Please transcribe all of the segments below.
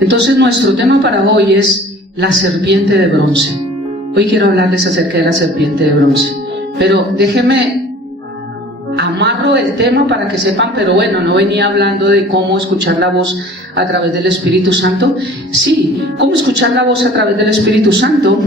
Entonces nuestro tema para hoy es la serpiente de bronce. Hoy quiero hablarles acerca de la serpiente de bronce, pero déjenme amarro el tema para que sepan, pero bueno, no venía hablando de cómo escuchar la voz a través del Espíritu Santo. Sí, cómo escuchar la voz a través del Espíritu Santo,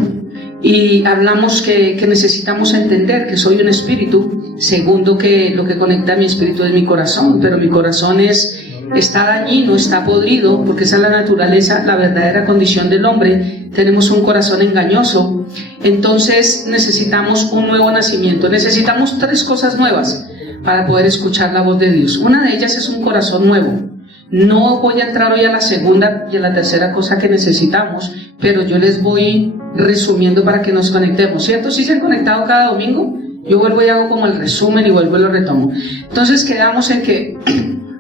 y hablamos que necesitamos entender que soy un espíritu. Segundo, que lo que conecta a mi espíritu es mi corazón, pero mi corazón está dañino, está podrido, porque esa es la naturaleza, la verdadera condición del hombre. Tenemos un corazón engañoso. Entonces necesitamos un nuevo nacimiento, necesitamos 3 cosas nuevas para poder escuchar la voz de Dios. Una de ellas es un corazón nuevo. No voy a entrar hoy a la segunda y a la tercera cosa que necesitamos, pero yo les voy resumiendo para que nos conectemos, ¿cierto? ¿Sí se han conectado cada domingo? Yo vuelvo y hago como el resumen y vuelvo y lo retomo. Entonces quedamos en que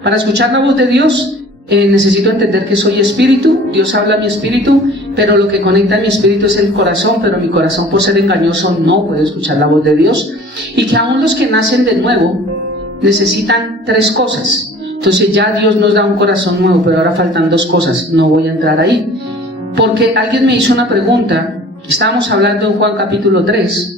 para escuchar la voz de Dios necesito entender que soy espíritu. Dios habla a mi espíritu, pero lo que conecta a mi espíritu es el corazón, pero mi corazón, por ser engañoso, no puede escuchar la voz de Dios. Y que aún los que nacen de nuevo necesitan 3 cosas. Entonces ya Dios nos da un corazón nuevo, pero ahora faltan 2 cosas. No voy a entrar ahí, porque alguien me hizo una pregunta. Estábamos hablando en Juan capítulo 3,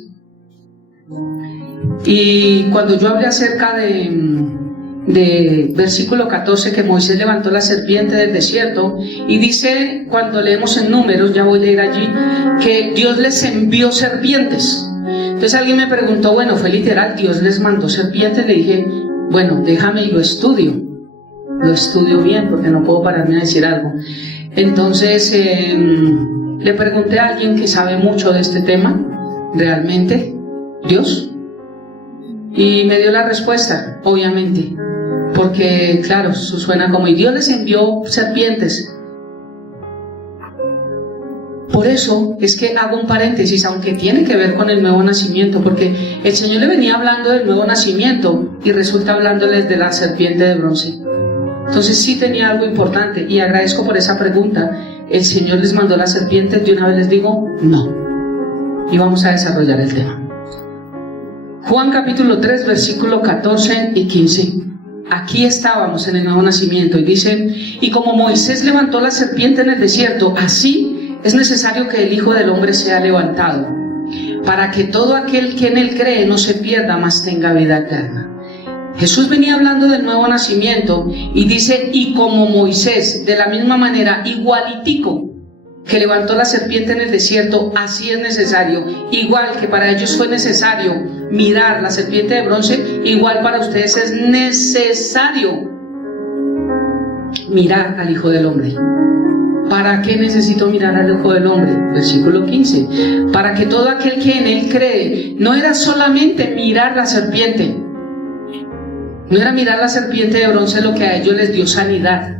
y cuando yo hablé acerca de versículo 14, que Moisés levantó la serpiente del desierto, y dice, cuando leemos en Números, ya voy a leer allí, que Dios les envió serpientes. Entonces alguien me preguntó, bueno, ¿fue literal? ¿Dios les mandó serpientes? Le dije, bueno, déjame y lo estudio bien, porque no puedo pararme a decir algo. Entonces le pregunté a alguien que sabe mucho de este tema, realmente, Dios, y me dio la respuesta, obviamente, porque claro, eso suena como, y Dios les envió serpientes. Por eso es que hago un paréntesis, aunque tiene que ver con el nuevo nacimiento, porque el Señor le venía hablando del nuevo nacimiento y resulta hablándoles de la serpiente de bronce. Entonces sí tenía algo importante, y agradezco por esa pregunta. ¿El Señor les mandó las serpientes? De una vez les digo, no. Y vamos a desarrollar el tema. Juan capítulo 3, versículo 14 y 15. Aquí estábamos en el nuevo nacimiento, y dice, y como Moisés levantó la serpiente en el desierto, así es necesario que el Hijo del Hombre sea levantado, para que todo aquel que en él cree no se pierda, mas tenga vida eterna. Jesús venía hablando del nuevo nacimiento y dice, y como Moisés, de la misma manera, igualitico, que levantó la serpiente en el desierto, así es necesario, igual que para ellos fue necesario mirar la serpiente de bronce, igual para ustedes es necesario mirar al Hijo del Hombre. ¿Para qué necesito mirar al Hijo del Hombre? Versículo 15. Para que todo aquel que en él cree, no era solamente mirar la serpiente, no era mirar la serpiente de bronce lo que a ellos les dio sanidad,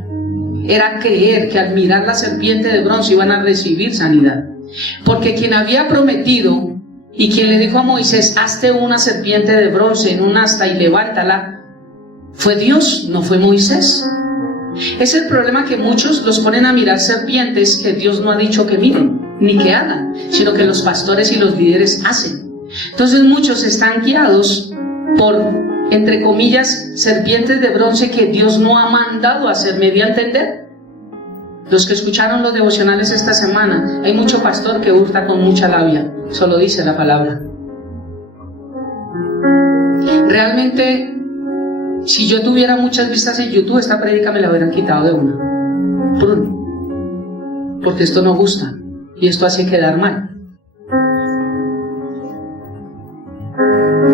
era creer que al mirar la serpiente de bronce iban a recibir sanidad. Porque quien había prometido y quien le dijo a Moisés, hazte una serpiente de bronce en un asta y levántala, fue Dios, no fue Moisés. Es el problema, que muchos los ponen a mirar serpientes que Dios no ha dicho que miren, ni que hagan, sino que los pastores y los líderes hacen. Entonces muchos están guiados por, entre comillas, serpientes de bronce que Dios no ha mandado a hacer. ¿Me dio a entender? Los que escucharon los devocionales esta semana, hay mucho pastor que hurta con mucha labia, solo dice la palabra. Realmente, si yo tuviera muchas vistas en YouTube, esta prédica me la hubieran quitado de una, porque esto no gusta y esto hace quedar mal.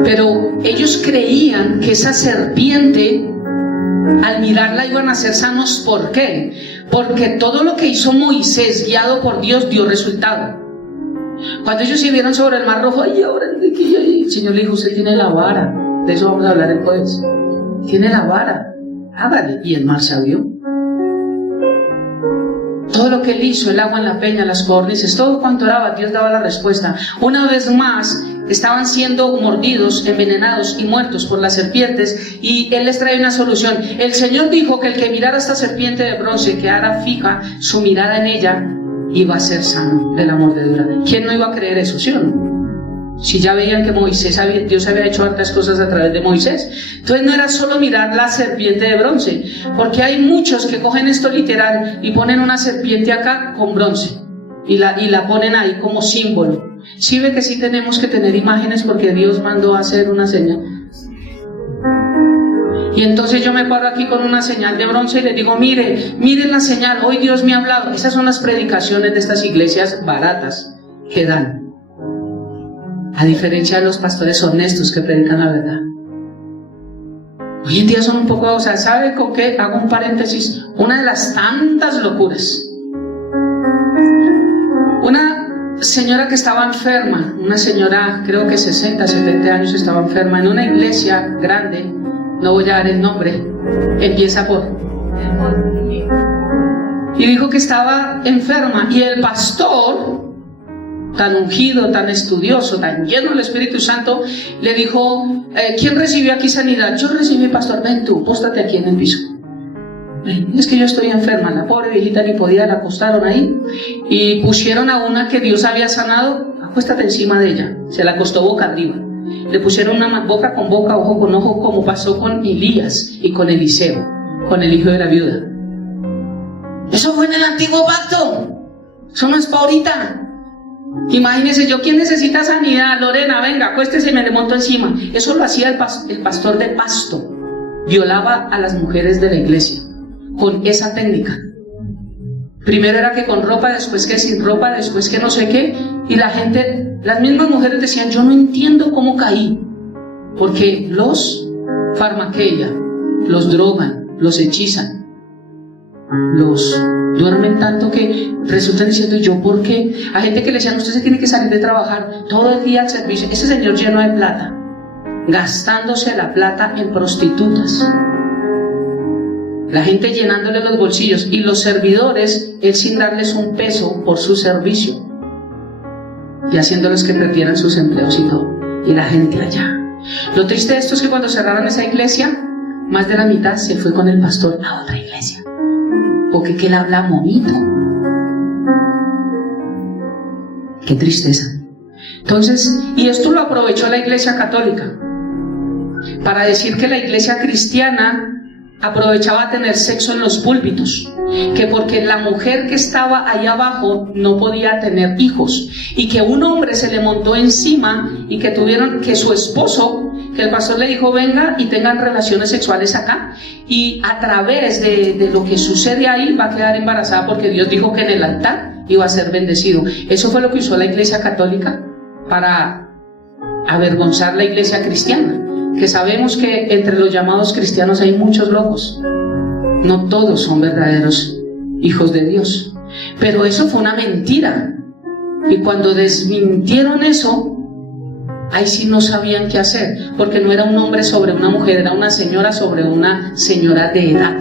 Pero ellos creían que esa serpiente, al mirarla, iban a ser sanos. ¿Por qué? Porque todo lo que hizo Moisés, guiado por Dios, dio resultado. Cuando ellos se vieron sobre el mar rojo, ay, ahora el Señor le dijo, usted tiene la vara. De eso vamos a hablar el jueves. Tiene la vara, hágale. Y el mar se abrió. Todo lo que él hizo, el agua en la peña, las codornices, todo cuanto oraba, Dios daba la respuesta. Una vez más, estaban siendo mordidos, envenenados y muertos por las serpientes, y él les trae una solución. El Señor dijo que el que mirara esta serpiente de bronce, que hará fija su mirada en ella, iba a ser sano de la mordedura. ¿Quién no iba a creer eso, sí o no? Si ya veían que Dios había hecho hartas cosas a través de Moisés. Entonces no era solo mirar la serpiente de bronce, porque hay muchos que cogen esto literal y ponen una serpiente acá con bronce y la ponen ahí como símbolo. Sí ve que sí tenemos que tener imágenes porque Dios mandó a hacer una señal. Y entonces yo me paro aquí con una señal de bronce y les digo, miren la señal, hoy Dios me ha hablado. Esas son las predicaciones de estas iglesias baratas que dan, a diferencia de los pastores honestos que predican la verdad. Hoy en día son un poco, ¿sabe con qué? Hago un paréntesis. Una de las tantas locuras. Una señora que estaba enferma, una señora creo que 60, 70 años estaba enferma en una iglesia grande, no voy a dar el nombre, empieza por... Y dijo que estaba enferma y el pastor, tan ungido, tan estudioso, tan lleno del Espíritu Santo, le dijo, ¿quién recibió aquí sanidad? Yo recibí, pastor, ven tú, póstate aquí en el piso. Ven, es que yo estoy enferma. La pobre viejita ni podía, la acostaron ahí y pusieron a una que Dios había sanado, acuéstate encima de ella, se la acostó boca arriba. Le pusieron una boca con boca, ojo con ojo, como pasó con Elías y con Eliseo, con el hijo de la viuda. Eso fue en el antiguo pacto, eso no es para ahorita. Imagínense, ¿quién necesita sanidad? Lorena, venga, acuéstese y me le monto encima. Eso lo hacía el pastor de Pasto. Violaba a las mujeres de la iglesia con esa técnica. Primero era que con ropa, después que sin ropa, después que no sé qué. Y la gente, las mismas mujeres decían, yo no entiendo cómo caí. Porque los farmaquean, los drogan, los hechizan, los duermen tanto que resultan diciendo, ¿yo por qué? A gente que le decían, usted se tiene que salir de trabajar todo el día al servicio. Ese señor lleno de plata, gastándose la plata en prostitutas, la gente llenándole los bolsillos, y los servidores, él sin darles un peso por su servicio y haciéndoles que perdieran sus empleos y todo, y la gente allá. Lo triste de esto es que cuando cerraron esa iglesia, más de la mitad se fue con el pastor a otra iglesia, porque que él habla bonito. Qué tristeza. Entonces, y esto lo aprovechó la iglesia católica para decir que la iglesia cristiana aprovechaba tener sexo en los púlpitos, que porque la mujer que estaba ahí abajo no podía tener hijos, y que un hombre se le montó encima y que su esposo, que el pastor le dijo, venga y tengan relaciones sexuales acá, y a través de lo que sucede ahí va a quedar embarazada, porque Dios dijo que en el altar iba a ser bendecido. Eso fue lo que usó la iglesia católica para avergonzar la iglesia cristiana, que sabemos que entre los llamados cristianos hay muchos locos. No todos son verdaderos hijos de Dios, pero eso fue una mentira, y cuando desmintieron eso, ahí sí no sabían qué hacer, porque no era un hombre sobre una mujer, era una señora sobre una señora de edad.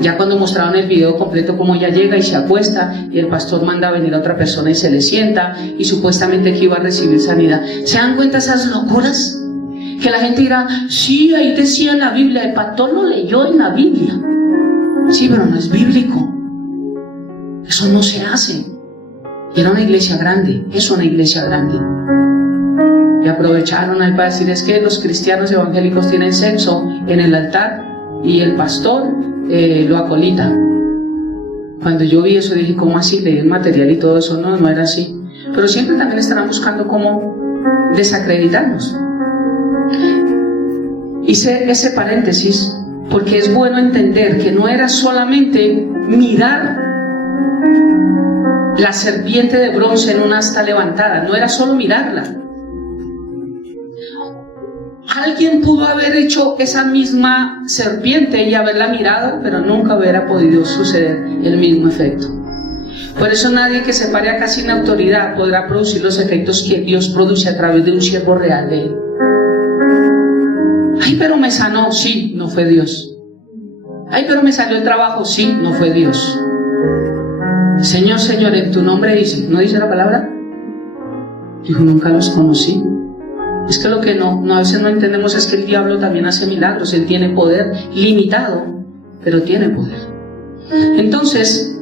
Ya cuando mostraron el video completo, como ella llega y se acuesta y el pastor manda a venir a otra persona y se le sienta, y supuestamente que iba a recibir sanidad. ¿Se dan cuenta esas locuras? Que la gente dirá, sí, ahí decía en la Biblia, el pastor lo leyó en la Biblia. Sí, pero no es bíblico. Eso no se hace. Y era una iglesia grande, es una iglesia grande. Y aprovecharon ahí para decir, es que los cristianos evangélicos tienen sexo en el altar y el pastor lo acolita. Cuando yo vi eso dije, ¿cómo así? Leí el material y todo eso, no era así. Pero siempre también estarán buscando cómo desacreditarnos. Hice ese paréntesis porque es bueno entender que no era solamente mirar la serpiente de bronce en una asta levantada, no era solo mirarla. Alguien pudo haber hecho esa misma serpiente y haberla mirado, pero nunca hubiera podido suceder el mismo efecto. Por eso nadie que se pare acá sin autoridad podrá producir los efectos que Dios produce a través de un siervo real de Él. Ay, pero me sanó, sí, no fue Dios. Ay, pero me salió el trabajo, sí, no fue Dios. Señor, Señor, en tu nombre dice, ¿no dice la palabra? Dijo, nunca los conocí. Es que lo que a veces no entendemos es que el diablo también hace milagros. Él tiene poder limitado, pero tiene poder. Entonces,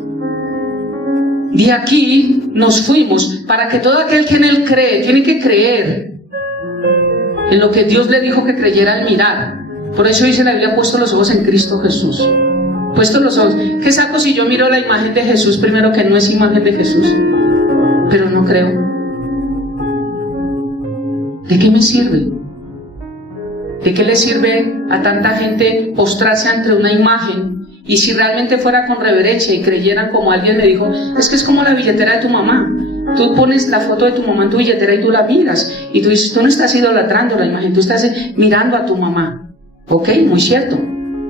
De aquí nos fuimos para que todo aquel que en Él cree, tiene que creer en lo que Dios le dijo que creyera al mirar. Por eso dice la Biblia, puesto los ojos en Cristo Jesús. Puesto los ojos. ¿Qué saco si yo miro la imagen de Jesús primero, que no es imagen de Jesús? Pero no creo. ¿De qué me sirve? ¿De qué le sirve a tanta gente postrarse ante una imagen? Y si realmente fuera con reverencia y creyeran, como alguien me dijo, es que es como la billetera de tu mamá. Tú pones la foto de tu mamá en tu billetera y tú la miras. Y tú dices, tú no estás idolatrando la imagen, tú estás mirando a tu mamá. Ok, muy cierto.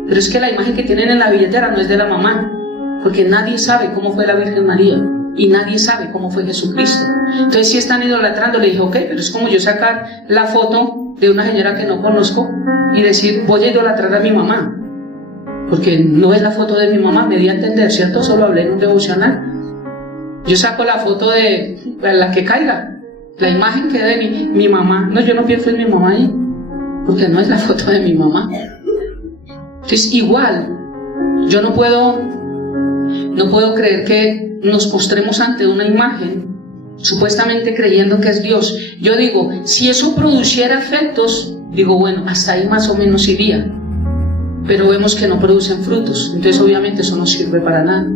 Pero es que la imagen que tienen en la billetera no es de la mamá. Porque nadie sabe cómo fue la Virgen María. Y nadie sabe cómo fue Jesucristo. Entonces si están idolatrando, le dije, ok, pero es como yo sacar la foto de una señora que no conozco y decir, voy a idolatrar a mi mamá. Porque no es la foto de mi mamá, me di a entender, ¿cierto? Solo hablé en un devocional. Yo saco la foto de la que caiga, la imagen que de mi mamá. No, yo no pienso en mi mamá ahí, porque no es la foto de mi mamá. Entonces, igual, yo no puedo creer que nos postremos ante una imagen, supuestamente creyendo que es Dios. Yo digo, si eso produciera efectos, digo, bueno, hasta ahí más o menos iría. Pero vemos que no producen frutos, entonces obviamente eso no sirve para nada.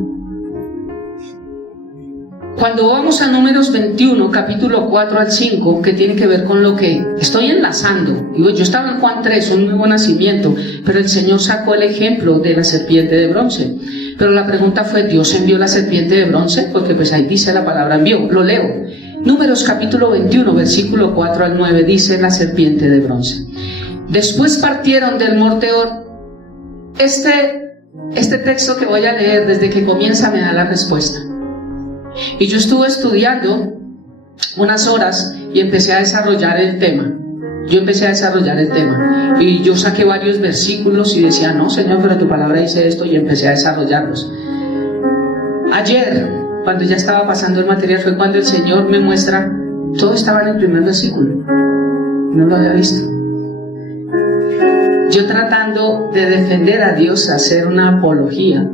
Cuando vamos a Números 21, capítulo 4 al 5, que tiene que ver con lo que estoy enlazando, digo, yo estaba en Juan 3, un nuevo nacimiento, pero el Señor sacó el ejemplo de la serpiente de bronce. Pero la pregunta fue, ¿Dios envió la serpiente de bronce? Porque pues ahí dice la palabra envió, lo leo. Números capítulo 21, versículo 4 al 9, dice la serpiente de bronce. Después partieron del monte Or. Este texto que voy a leer desde que comienza me da la respuesta. Y yo estuve estudiando unas horas y empecé a desarrollar el tema. Y yo saqué varios versículos y decía, no, Señor, pero tu palabra dice esto, y empecé a desarrollarlos. Ayer, cuando ya estaba pasando el material, fue cuando el Señor me muestra, todo estaba en el primer versículo. No lo había visto. Yo tratando de defender a Dios, hacer una apología,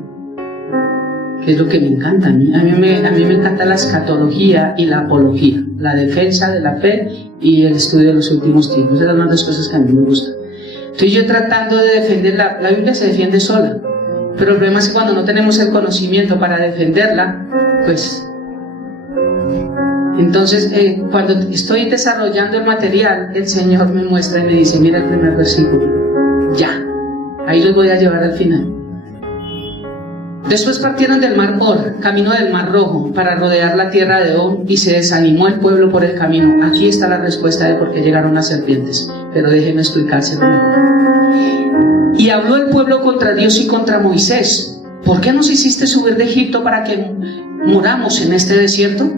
que es lo que me encanta a mí. A mí me encanta la escatología y la apología, la defensa de la fe y el estudio de los últimos tiempos. Esas son las dos cosas que a mí me gustan. Entonces yo tratando de defender, la Biblia se defiende sola, pero el problema es que cuando no tenemos el conocimiento para defenderla, pues... Entonces, cuando estoy desarrollando el material, el Señor me muestra y me dice, mira el primer versículo. Ya, ahí los voy a llevar al final. Después partieron del mar Or, camino del mar Rojo, para rodear la tierra de On, y se desanimó el pueblo por el camino. Aquí está la respuesta de por qué llegaron las serpientes, pero déjenme explicárselo mejor. Y habló el pueblo contra Dios y contra Moisés. ¿Por qué nos hiciste subir de Egipto para que muramos en este desierto?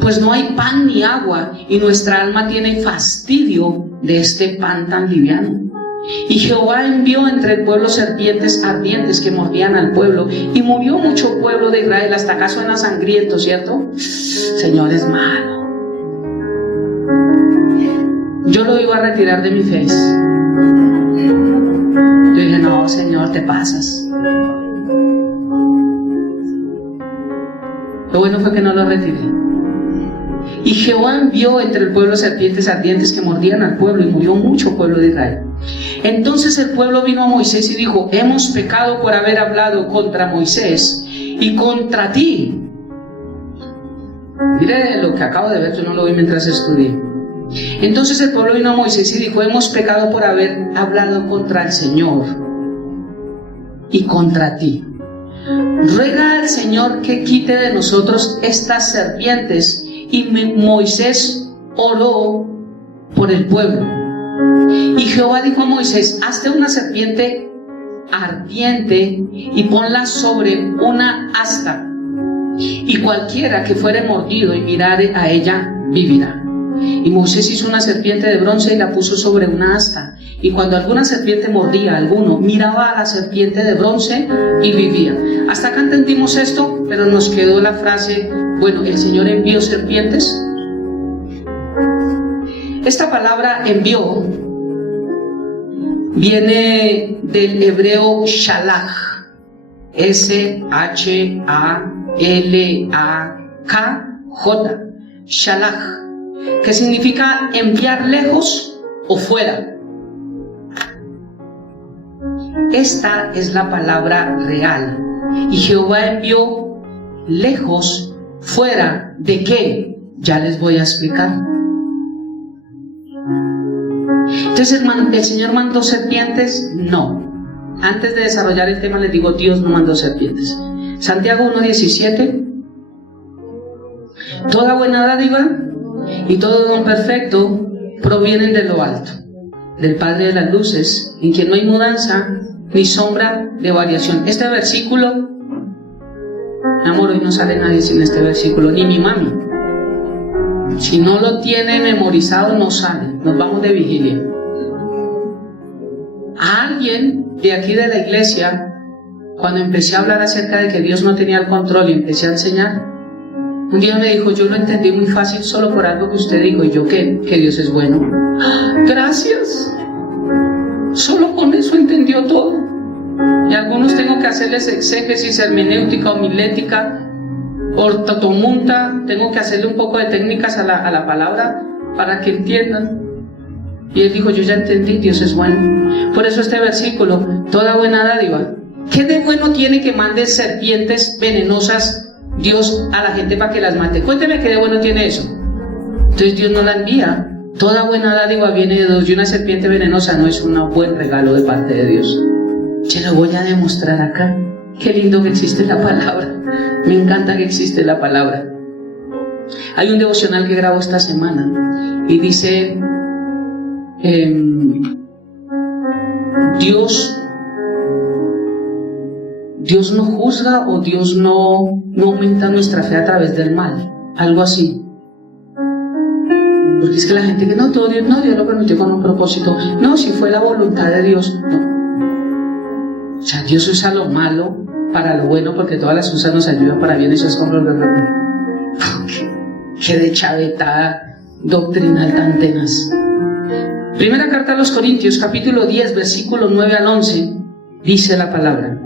Pues no hay pan ni agua, y nuestra alma tiene fastidio de este pan tan liviano. Y Jehová envió entre el pueblo serpientes ardientes que mordían al pueblo, y murió mucho pueblo de Israel. Hasta acá suena sangriento, ¿cierto? Señor, es malo. Yo lo iba a retirar de mi face. Yo dije, no, Señor, te pasas. Lo bueno fue que no lo retiré. Y Jehová envió entre el pueblo serpientes ardientes que mordían al pueblo, y murió mucho pueblo de Israel. Entonces el pueblo vino a Moisés y dijo, hemos pecado por haber hablado contra Moisés y contra ti. Mire lo que acabo de ver, yo no lo vi mientras estudié. Entonces el pueblo vino a Moisés y dijo, hemos pecado por haber hablado contra el Señor y contra ti. Ruega al Señor que quite de nosotros estas serpientes. Y Moisés oró por el pueblo. Y Jehová dijo a Moisés, hazte una serpiente ardiente y ponla sobre una asta, y cualquiera que fuere mordido y mirare a ella vivirá. Y Moisés hizo una serpiente de bronce y la puso sobre una asta, y cuando alguna serpiente mordía a alguno, miraba a la serpiente de bronce y vivía. Hasta acá entendimos esto, pero nos quedó la frase, bueno, ¿el Señor envió serpientes? Esta palabra envió viene del hebreo shalach, S-H-A-L-A-H, L-A-K-J, Shalach, que significa enviar lejos o fuera. Esta es la palabra real. Y Jehová envió lejos, fuera, ¿de qué? Ya les voy a explicar. Entonces, ¿el Señor mandó serpientes? No. Antes de desarrollar el tema les digo, Dios no mandó serpientes. Santiago 1:17. Toda buena dádiva y todo don perfecto provienen de lo alto, del Padre de las luces, en quien no hay mudanza ni sombra de variación. Este versículo, mi amor, hoy no sale nadie sin este versículo, ni mi mami. Si no lo tiene memorizado, no sale. Nos vamos de vigilia. A alguien de aquí de la iglesia, cuando empecé a hablar acerca de que Dios no tenía el control y empecé a enseñar, un día me dijo, yo lo entendí muy fácil solo por algo que usted dijo. Y yo, ¿qué? Que Dios es bueno. Gracias. Solo con eso entendió todo. Y a algunos tengo que hacerles exégesis, hermenéutica, homilética, ortotomunta, tengo que hacerle un poco de técnicas a la palabra para que entiendan. Y él dijo, yo ya entendí, Dios es bueno. Por eso este versículo, toda buena dádiva. ¿Qué de bueno tiene que mande serpientes venenosas Dios a la gente para que las mate? Cuénteme qué de bueno tiene eso. Entonces Dios no la envía. Toda buena dádiva viene de Dios, y una serpiente venenosa no es un buen regalo de parte de Dios. Se lo voy a demostrar acá. Qué lindo que existe la palabra. Me encanta que existe la palabra. Hay un devocional que grabo esta semana y dice, Dios no juzga, o Dios no aumenta nuestra fe a través del mal, algo así. Porque es que la gente que no, todo Dios lo permitió con un propósito. No, si fue la voluntad de Dios, no. O sea, Dios usa lo malo para lo bueno, porque todas las cosas nos ayudan para bien. Eso es como qué de chavetada doctrinal tan tenaz. Primera carta a los Corintios, capítulo 10, versículos 9 al 11, dice la palabra: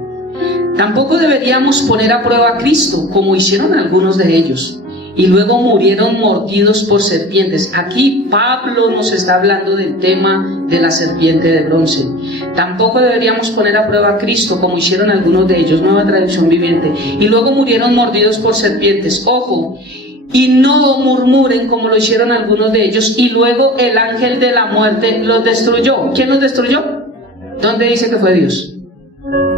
tampoco deberíamos poner a prueba a Cristo, como hicieron algunos de ellos, y luego murieron mordidos por serpientes. Aquí Pablo nos está hablando del tema de la serpiente de bronce. Tampoco deberíamos poner a prueba a Cristo, como hicieron algunos de ellos, Nueva Traducción Viviente, y luego murieron mordidos por serpientes. Ojo, y no murmuren como lo hicieron algunos de ellos, y luego el ángel de la muerte los destruyó. ¿Quién los destruyó? ¿Dónde dice que fue Dios?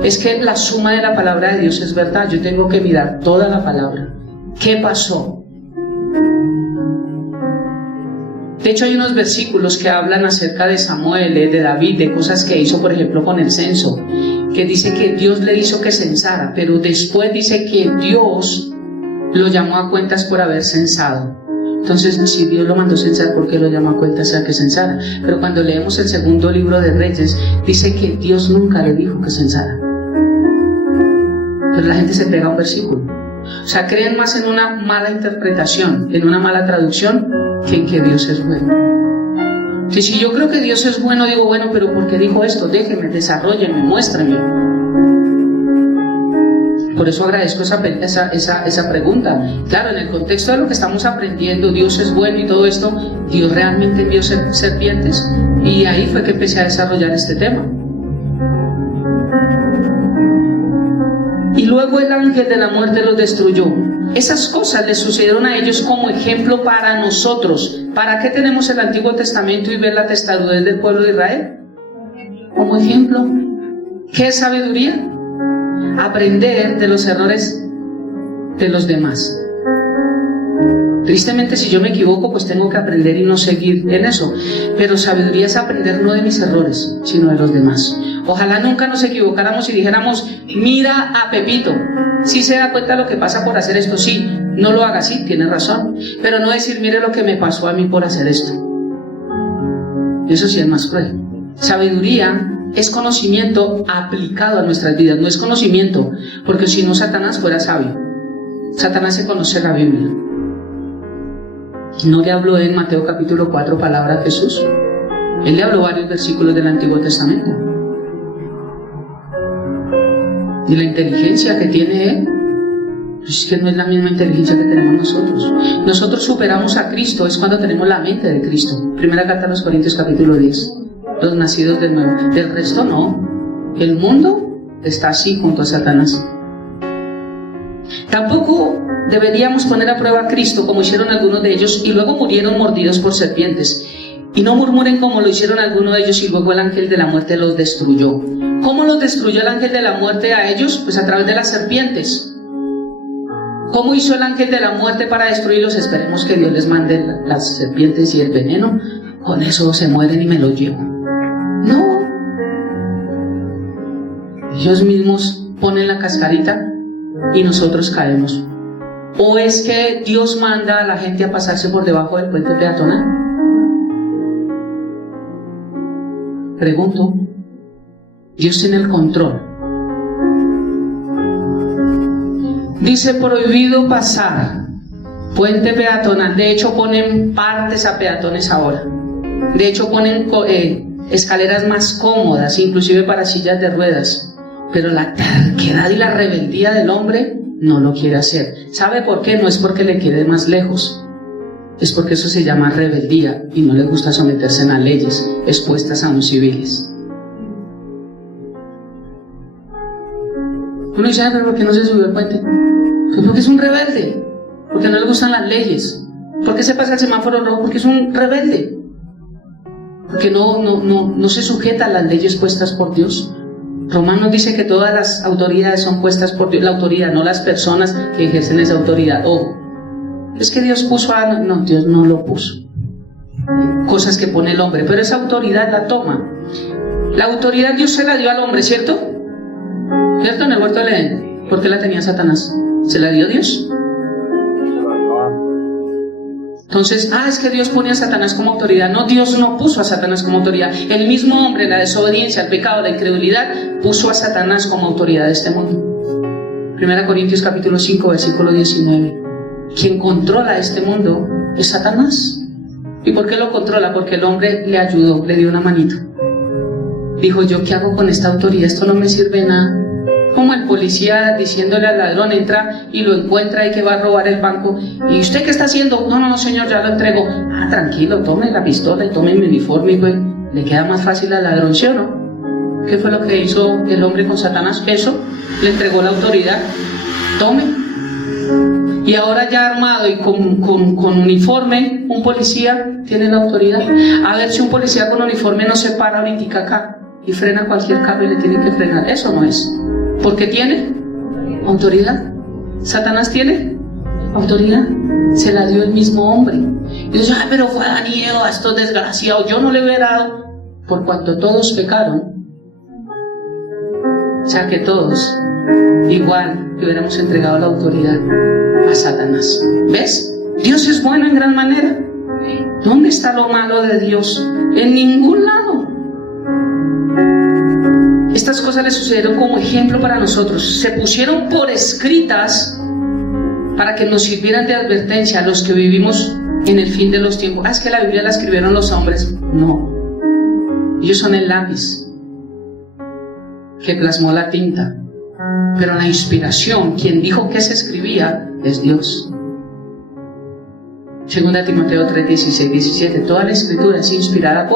Es que la suma de la palabra de Dios es verdad. Yo tengo que mirar toda la palabra. ¿Qué pasó? De hecho, hay unos versículos que hablan acerca de Samuel, de David, de cosas que hizo, por ejemplo, con el censo, que dice que Dios le hizo que censara, pero después dice que Dios lo llamó a cuentas por haber censado. Entonces, si Dios lo mandó censar, ¿por qué lo llamó a cuentas a que censara? Pero cuando leemos el segundo libro de Reyes, dice que Dios nunca le dijo que censara. Pero la gente se pega a un versículo. O sea, creen más en una mala interpretación, en una mala traducción, que en que Dios es bueno. Que si yo creo que Dios es bueno, digo, bueno, pero ¿por qué dijo esto? Déjeme, desarróllenme, muéstrenme. Por eso agradezco esa pregunta. Claro, en el contexto de lo que estamos aprendiendo, Dios es bueno y todo esto, Dios realmente envió serpientes, y ahí fue que empecé a desarrollar este tema. Y luego el ángel de la muerte los destruyó. Esas cosas les sucedieron a ellos como ejemplo para nosotros. ¿Para qué tenemos el Antiguo Testamento y ver la testarudez del pueblo de Israel? Como ejemplo. ¿Qué es sabiduría? Aprender de los errores de los demás. Tristemente, si yo me equivoco, pues tengo que aprender y no seguir en eso. Pero sabiduría es aprender no de mis errores, sino de los demás. Ojalá nunca nos equivocáramos y dijéramos, mira a Pepito, sí se da cuenta de lo que pasa por hacer esto, sí, no lo haga, sí, tiene razón. Pero no decir, mire lo que me pasó a mí por hacer esto. Eso sí es más cruel. Sabiduría es conocimiento aplicado a nuestras vidas, no es conocimiento, porque si no, Satanás fuera sabio. Satanás se conoce la Biblia. No le habló en Mateo capítulo 4 palabra a Jesús. Él le habló varios versículos del Antiguo Testamento. Y la inteligencia que tiene él, Pues es que no es la misma inteligencia que tenemos nosotros. Nosotros superamos a Cristo, es cuando tenemos la mente de Cristo. Primera carta a los Corintios capítulo 10. Los nacidos de nuevo. Del resto no. El mundo está así junto a Satanás. Tampoco deberíamos poner a prueba a Cristo como hicieron algunos de ellos y luego murieron mordidos por serpientes. Y no murmuren como lo hicieron algunos de ellos y luego el ángel de la muerte los destruyó. ¿Cómo los destruyó el ángel de la muerte a ellos? Pues a través de las serpientes. ¿Cómo hizo el ángel de la muerte para destruirlos? Esperemos que Dios les mande las serpientes y el veneno. Con eso se mueren y me los llevo. No. Ellos mismos ponen la cascarita y nosotros caemos. ¿O es que Dios manda a la gente a pasarse por debajo del puente peatonal? Pregunto. Dios tiene el control. Dice prohibido pasar, puente peatonal. De hecho ponen partes a peatones ahora. De hecho ponen escaleras más cómodas, inclusive para sillas de ruedas. Pero la terquedad y la rebeldía del hombre no lo quiere hacer. ¿Sabe por qué? No es porque le quede más lejos. Es porque eso se llama rebeldía y no le gusta someterse a leyes expuestas a los civiles. Uno dice, pero ¿por qué no se subió el puente? Pues porque es un rebelde, porque no le gustan las leyes. ¿Por qué se pasa el semáforo rojo? Porque es un rebelde, porque no se sujeta a las leyes puestas por Dios. Romanos dice que todas las autoridades son puestas por Dios, la autoridad, no las personas que ejercen esa autoridad. Es que Dios puso a... No, Dios no lo puso. Cosas que pone el hombre, pero esa autoridad la toma. La autoridad Dios se la dio al hombre, ¿cierto? ¿Cierto? En el huerto del Edén. ¿Por qué la tenía Satanás? ¿Se la dio Dios? Entonces, es que Dios pone a Satanás como autoridad. No, Dios no puso a Satanás como autoridad. El mismo hombre, la desobediencia, el pecado, la incredulidad, puso a Satanás como autoridad de este mundo. 1 Corintios capítulo 5, versículo 19. Quien controla este mundo es Satanás. ¿Y por qué lo controla? Porque el hombre le ayudó, le dio una manito. Dijo, ¿yo qué hago con esta autoridad? Esto no me sirve de nada. Como el policía diciéndole al ladrón, entra y lo encuentra y que va a robar el banco. ¿Y usted qué está haciendo? No, señor, ya lo entrego. Tranquilo, tome la pistola y tome mi uniforme. Y pues, le queda más fácil al ladrón, ¿sí o no? ¿Qué fue lo que hizo el hombre con Satanás? Eso, le entregó la autoridad. Tome. Y ahora ya armado y con uniforme, un policía tiene la autoridad. A ver si un policía con uniforme no se para ahorita acá y frena cualquier carro y le tiene que frenar. Eso no es. ¿Por qué tiene autoridad? ¿Satanás tiene autoridad? Se la dio el mismo hombre. Y dice, pero fue Adán y Eva, estos desgraciados. Yo no le hubiera dado, por cuanto todos pecaron. O sea que todos, igual, le hubiéramos entregado la autoridad a Satanás. ¿Ves? Dios es bueno en gran manera. ¿Dónde está lo malo de Dios? En ningún lado. Estas cosas le sucedieron como ejemplo para nosotros. Se pusieron por escritas para que nos sirvieran de advertencia a los que vivimos en el fin de los tiempos. Es que la Biblia la escribieron los hombres. No. Ellos son el lápiz que plasmó la tinta. Pero la inspiración, quien dijo que se escribía, es Dios. 2 Timoteo 3, 16, 17. Toda la escritura es inspirada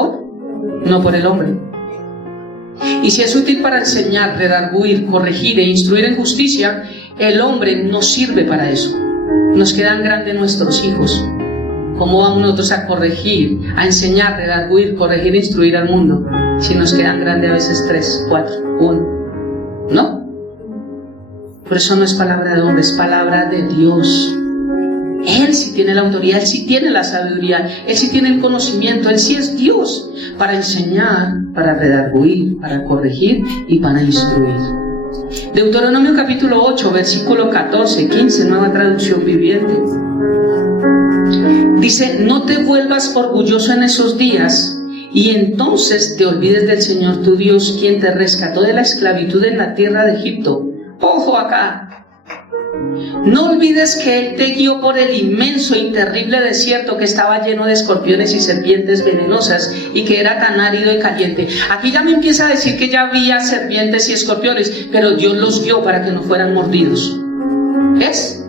no por el hombre. Y si es útil para enseñar, redarguir, corregir e instruir en justicia, el hombre no sirve para eso. Nos quedan grandes nuestros hijos. ¿Cómo vamos nosotros a corregir, a enseñar, redarguir, corregir e instruir al mundo? Si nos quedan grandes a veces 3, 4, 1. ¿No? Por eso no es palabra de hombre, es palabra de Dios. Él sí tiene la autoridad, Él sí tiene la sabiduría, Él sí tiene el conocimiento, Él sí es Dios para enseñar, para redarguir, para corregir y para instruir. Deuteronomio capítulo 8, versículo 14, 15, nueva traducción viviente. Dice, no te vuelvas orgulloso en esos días y entonces te olvides del Señor tu Dios, quien te rescató de la esclavitud en la tierra de Egipto. Ojo acá. No olvides que Él te guió por el inmenso y terrible desierto que estaba lleno de escorpiones y serpientes venenosas y que era tan árido y caliente. Aquí ya me empieza a decir que ya había serpientes y escorpiones, pero Dios los guió para que no fueran mordidos. ¿Ves?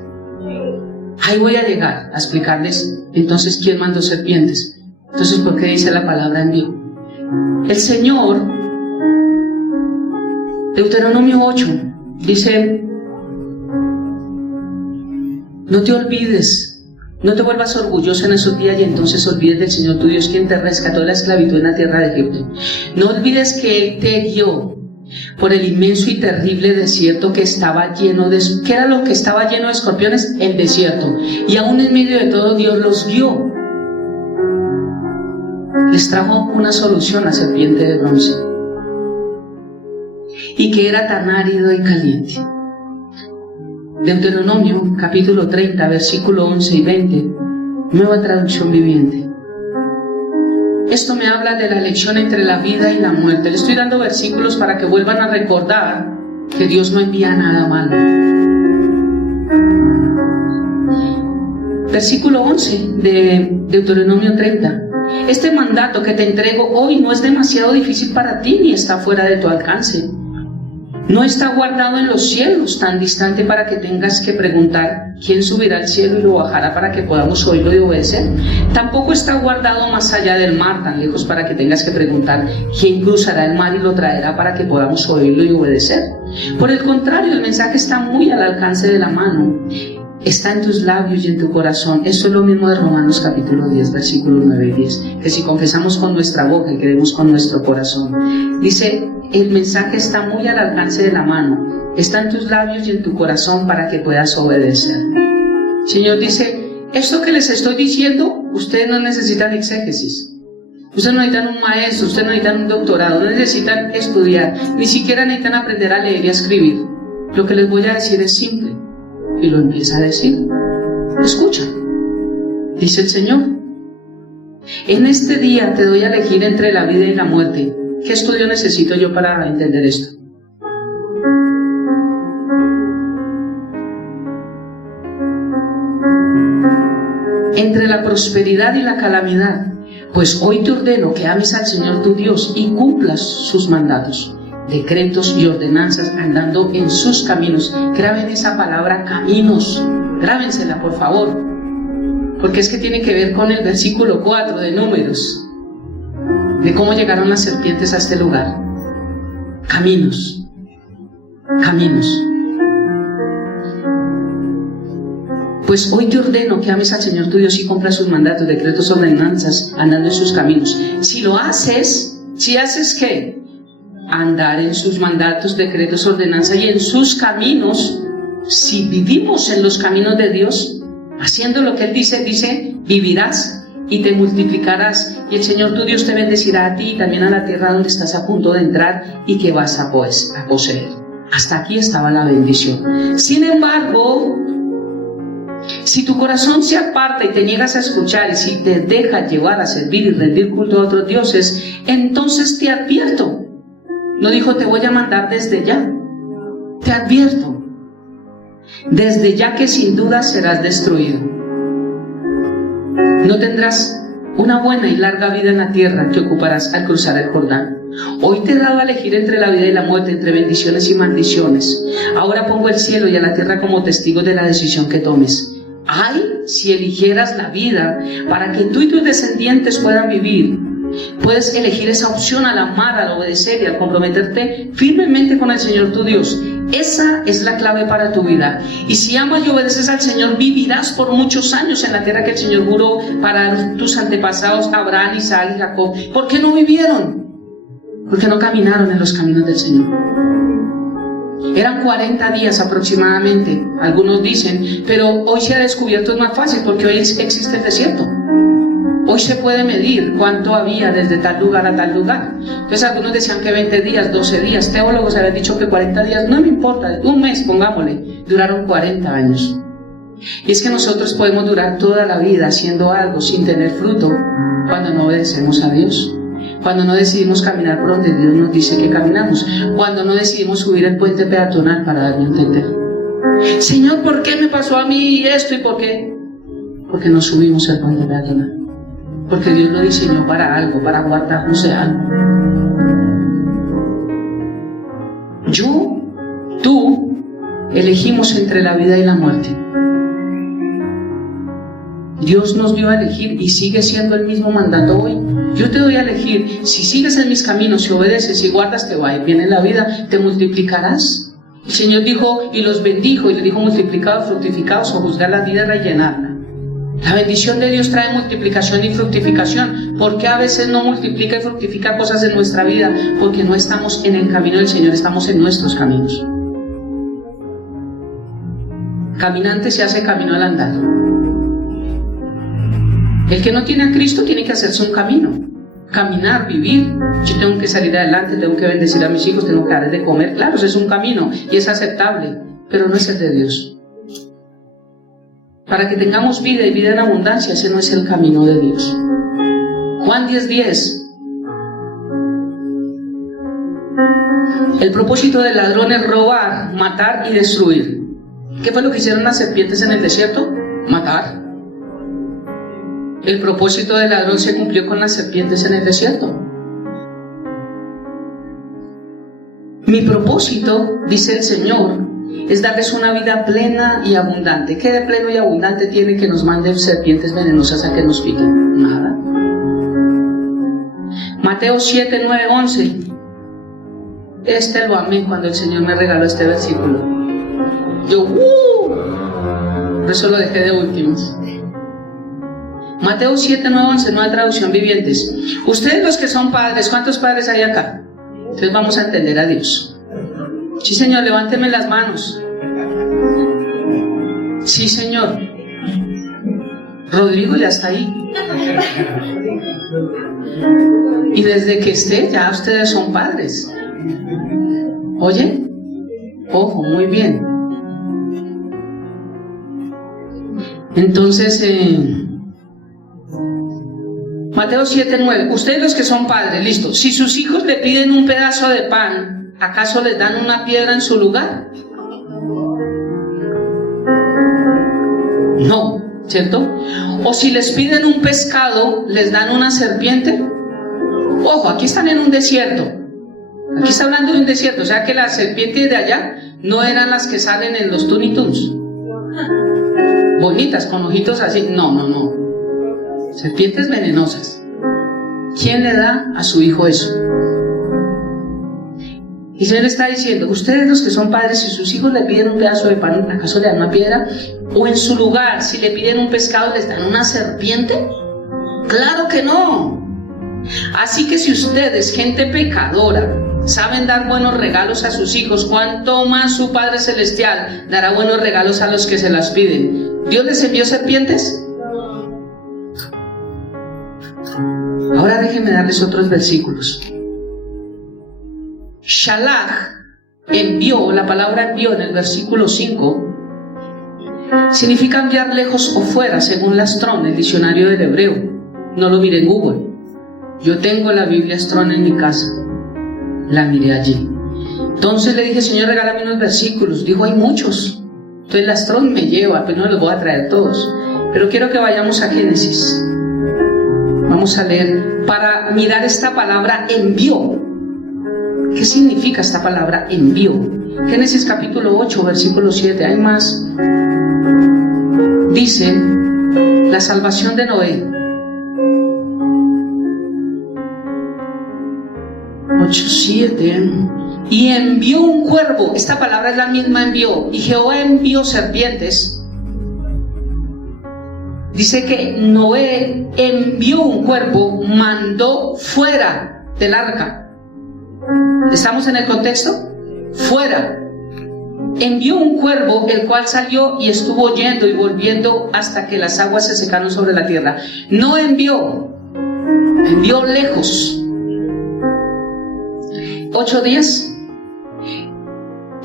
Ahí voy a llegar a explicarles entonces quién mandó serpientes. Entonces, ¿por qué dice la palabra envío? El Señor, Deuteronomio 8, dice: no te olvides, no te vuelvas orgulloso en esos días y entonces olvides del Señor tu Dios, quien te rescató de la esclavitud en la tierra de Egipto. No olvides que Él te guió por el inmenso y terrible desierto que estaba lleno de... ¿Qué era lo que estaba lleno de escorpiones? El desierto. Y aún en medio de todo Dios los guió. Les trajo una solución a serpiente de bronce. Y que era tan árido y caliente. Deuteronomio capítulo 30, versículo 11 y 20, nueva traducción viviente. Esto me habla de la elección entre la vida y la muerte. Le estoy dando versículos para que vuelvan a recordar que Dios no envía nada malo. Versículo 11 de Deuteronomio 30. Este mandato que te entrego hoy no es demasiado difícil para ti ni está fuera de tu alcance. No está guardado en los cielos, tan distante para que tengas que preguntar quién subirá al cielo y lo bajará para que podamos oírlo y obedecer. Tampoco está guardado más allá del mar, tan lejos para que tengas que preguntar quién cruzará el mar y lo traerá para que podamos oírlo y obedecer. Por el contrario, el mensaje está muy al alcance de la mano. Está en tus labios y en tu corazón. Esto es lo mismo de Romanos capítulo 10, versículos 9 y 10. Que si confesamos con nuestra boca y creemos con nuestro corazón. Dice, el mensaje está muy al alcance de la mano. Está en tus labios y en tu corazón para que puedas obedecer. El Señor dice, esto que les estoy diciendo, ustedes no necesitan exégesis. Ustedes no necesitan un maestro, ustedes no necesitan un doctorado, no necesitan estudiar, ni siquiera necesitan aprender a leer y a escribir. Lo que les voy a decir es simple. Y lo empieza a decir. Escucha, dice el Señor: en este día te doy a elegir entre la vida y la muerte. ¿Qué estudio necesito yo para entender esto? Entre la prosperidad y la calamidad. Pues hoy te ordeno que ames al Señor tu Dios y cumplas sus mandatos, decretos y ordenanzas, andando en sus caminos. Graben esa palabra caminos, grábensela por favor, porque es que tiene que ver con el versículo 4 de Números, de cómo llegaron las serpientes a este lugar. Caminos, caminos. Pues hoy te ordeno que ames al Señor tu Dios y cumplas sus mandatos, decretos, ordenanzas, andando en sus caminos. Si lo haces, si haces ¿qué? Andar en sus mandatos, decretos, ordenanzas y en sus caminos. Si vivimos en los caminos de Dios, haciendo lo que Él dice, vivirás y te multiplicarás, y el Señor tu Dios te bendecirá a ti y también a la tierra donde estás a punto de entrar y que vas a poseer. Hasta aquí estaba la bendición. Sin embargo, si tu corazón se aparta y te niegas a escuchar, y si te dejas llevar a servir y rendir culto a otros dioses, entonces te advierto. No dijo te voy a mandar desde ya. Te advierto. Desde ya que sin duda serás destruido. No tendrás una buena y larga vida en la tierra que ocuparás al cruzar el Jordán. Hoy te he dado a elegir entre la vida y la muerte, entre bendiciones y maldiciones. Ahora pongo el cielo y a la tierra como testigos de la decisión que tomes. Ay, si eligieras la vida para que tú y tus descendientes puedan vivir. Puedes elegir esa opción al amar, al obedecer y al comprometerte firmemente con el Señor tu Dios. Esa es la clave para tu vida. Y si amas y obedeces al Señor, vivirás por muchos años en la tierra que el Señor juró para tus antepasados Abraham, Isaac y Jacob. ¿Por qué no vivieron? Porque no caminaron en los caminos del Señor. Eran 40 días aproximadamente, algunos dicen, pero hoy se ha descubierto, es más fácil porque hoy existe el desierto. Hoy se puede medir cuánto había desde tal lugar a tal lugar. Entonces algunos decían que 20 días, 12 días, teólogos habían dicho que 40 días, no me importa, un mes pongámosle, duraron 40 años. Y es que nosotros podemos durar toda la vida haciendo algo sin tener fruto cuando no obedecemos a Dios. Cuando no decidimos caminar por donde Dios nos dice que caminamos. Cuando no decidimos subir el puente peatonal para darle a entender. Señor, ¿por qué me pasó a mí esto y por qué? Porque no subimos el puente peatonal. Porque Dios lo diseñó para algo, para guardarnos de algo. Tú elegimos entre la vida y la muerte. Dios nos dio a elegir y sigue siendo el mismo mandato hoy. Yo te doy a elegir, si sigues en mis caminos, si obedeces, si guardas, te va a ir bien en la vida, te multiplicarás. El Señor dijo y los bendijo y les dijo: multiplicados, fructificados, o juzgar la vida y rellenarla. La bendición de Dios trae multiplicación y fructificación. ¿Por qué a veces no multiplica y fructifica cosas en nuestra vida? Porque no estamos en el camino del Señor, estamos en nuestros caminos. Caminante se hace camino al andar. El que no tiene a Cristo tiene que hacerse un camino, caminar, vivir. Yo tengo que salir adelante, tengo que bendecir a mis hijos, tengo que darles de comer. Claro, ese es un camino y es aceptable, pero no es el de Dios. Para que tengamos vida y vida en abundancia, ese no es el camino de Dios. Juan 10:10. El propósito del ladrón es robar, matar y destruir. ¿Qué fue lo que hicieron las serpientes en el desierto? Matar. El propósito del ladrón se cumplió con las serpientes en el desierto. Mi propósito, dice el Señor, es darles una vida plena y abundante. ¿Qué de pleno y abundante tiene que nos manden serpientes venenosas a que nos piquen? Nada. Mateo 7, 9, 11. Este lo amé cuando el Señor me regaló este versículo. Yo, por eso lo dejé de últimos. Mateo 7, 9, 11, nueva traducción vivientes. Ustedes los que son padres, ¿cuántos padres hay acá? Entonces vamos a entender a Dios. Sí, Señor, levánteme las manos. Sí, Señor. Rodrigo ya está ahí. Y desde que esté, ya ustedes son padres. ¿Oye? Ojo, muy bien. Entonces, Mateo 7:9. Ustedes los que son padres, listo. Si sus hijos le piden un pedazo de pan, ¿acaso les dan una piedra en su lugar? No, ¿cierto? O si les piden un pescado, ¿les dan una serpiente? Ojo, aquí están en un desierto. Aquí está hablando de un desierto, o sea que las serpientes de allá no eran las que salen en los Looney Tunes. Bonitas, con ojitos así. No, no, no. Serpientes venenosas. ¿Quién le da a su hijo eso? Y el Señor está diciendo: ustedes los que son padres, si sus hijos le piden un pedazo de pan, ¿acaso le dan una piedra? O en su lugar, si le piden un pescado, ¿les dan una serpiente? ¡Claro que no! Así que si ustedes, gente pecadora, saben dar buenos regalos a sus hijos, ¿cuánto más su Padre Celestial dará buenos regalos a los que se las piden? ¿Dios les envió serpientes? Ahora déjenme darles otros versículos. Shalach, envió, la palabra envió en el versículo 5, significa enviar lejos o fuera, según la Strong, el diccionario del hebreo. No lo miré en Google. Yo tengo la Biblia Strong en mi casa. La miré allí. Entonces le dije: Señor, regálame unos versículos. Dijo: hay muchos. Entonces la Strong me lleva, pero no los voy a traer todos. Pero quiero que vayamos a Génesis. Vamos a leer para mirar esta palabra envió. ¿Qué significa esta palabra envió? Génesis capítulo 8, versículo 7. Hay más. Dice: la salvación de Noé. 8:7. Y envió un cuervo. Esta palabra es la misma, envió. Y Jehová envió serpientes. Dice que Noé envió un cuervo, mandó fuera del arca. ¿Estamos en el contexto? Fuera. Envió un cuervo, el cual salió y estuvo yendo y volviendo hasta que las aguas se secaron sobre la tierra. No envió, envió lejos. 8 días.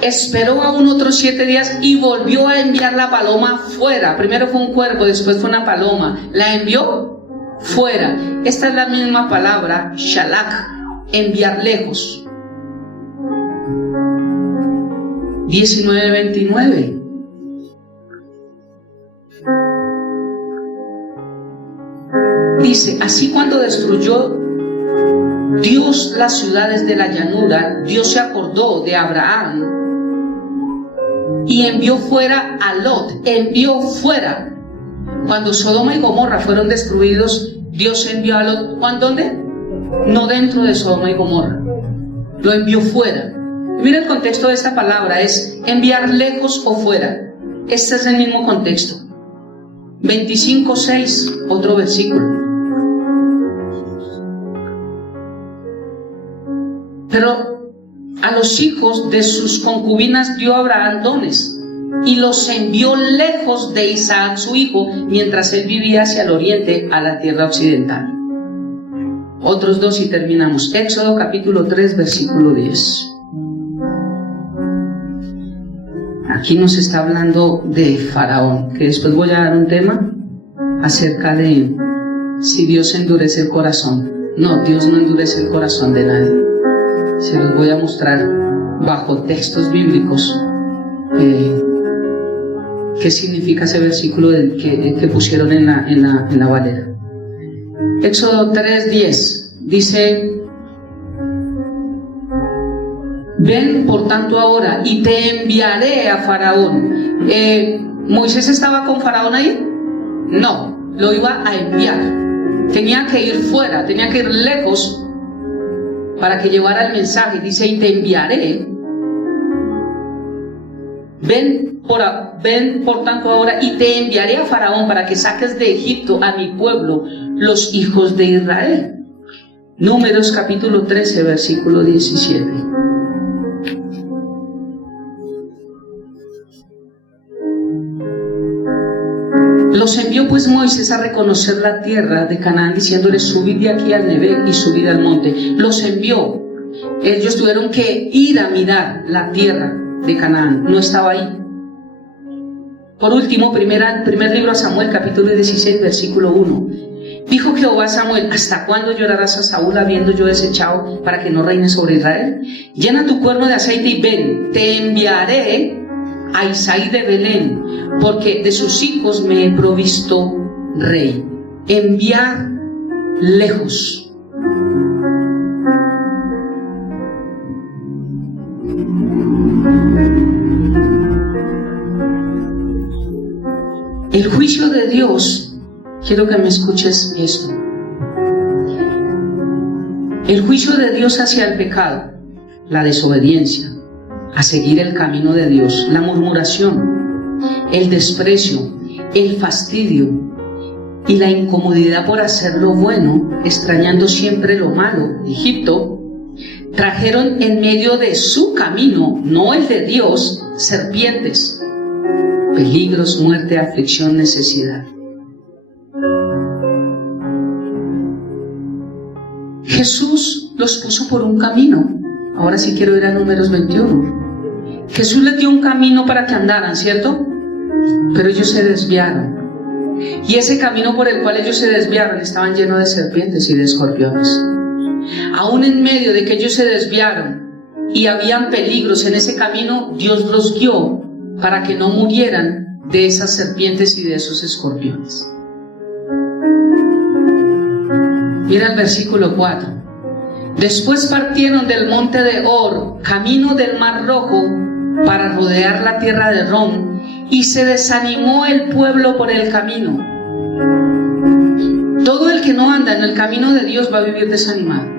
Esperó aún otros 7 días y volvió a enviar la paloma fuera. Primero fue un cuervo, después fue una paloma. La envió fuera. Esta es la misma palabra, shalach, enviar lejos. 19:29. Dice: así cuando destruyó Dios las ciudades de la llanura, Dios se acordó de Abraham y envió fuera a Lot. Envió fuera. Cuando Sodoma y Gomorra fueron destruidos, Dios envió a Lot. ¿Dónde? No dentro de Sodoma y Gomorra, lo envió fuera. Mira el contexto de esta palabra, es enviar lejos o fuera. Este es el mismo contexto. 25:6, otro versículo. Pero a los hijos de sus concubinas dio Abraham dones y los envió lejos de Isaac su hijo, mientras él vivía hacia el oriente, a la tierra occidental. Otros dos y terminamos. Éxodo capítulo 3, versículo 10. Aquí nos está hablando de Faraón, que después voy a dar un tema acerca de si Dios endurece el corazón. No, Dios no endurece el corazón de nadie. Se los voy a mostrar bajo textos bíblicos qué significa ese versículo que pusieron en la Valera. Éxodo 3:10 dice: ven por tanto ahora y te enviaré a Faraón. ¿Moisés estaba con Faraón ahí? No, lo iba a enviar. Tenía que ir fuera, tenía que ir lejos para que llevara el mensaje. Dice: y te enviaré. Ven por tanto ahora y te enviaré a Faraón para que saques de Egipto a mi pueblo, los hijos de Israel. Números capítulo 13, versículo 17. Los envió pues Moisés a reconocer la tierra de Canaán, diciéndoles: subid de aquí al Nevé y subid al monte. Los envió. Ellos tuvieron que ir a mirar la tierra de Canaán, no estaba ahí. Por último, primer libro a Samuel, capítulo 16, versículo 1. Dijo Jehová a Samuel: ¿hasta cuándo llorarás a Saúl habiendo yo desechado para que no reine sobre Israel? Llena tu cuerno de aceite y ven, te enviaré a Isaí de Belén, porque de sus hijos me he provisto rey. Enviar lejos. El juicio de Dios, quiero que me escuches esto. El juicio de Dios hacia el pecado, la desobediencia, a seguir el camino de Dios, la murmuración, el desprecio, el fastidio y la incomodidad por hacer lo bueno, extrañando siempre lo malo, Egipto, trajeron en medio de su camino, no el de Dios, serpientes, peligros, muerte, aflicción, necesidad. Jesús los puso por un camino. Ahora sí quiero ir a Números 21. Jesús les dio un camino para que andaran, ¿cierto? Pero ellos se desviaron. Y ese camino por el cual ellos se desviaron estaban llenos de serpientes y de escorpiones. Aún en medio de que ellos se desviaron y habían peligros en ese camino, Dios los guió para que no murieran de esas serpientes y de esos escorpiones. Mira el versículo 4. Después partieron del monte de Hor, camino del Mar Rojo, para rodear la tierra de Rom, y se desanimó el pueblo por el camino. Todo el que no anda en el camino de Dios va a vivir desanimado.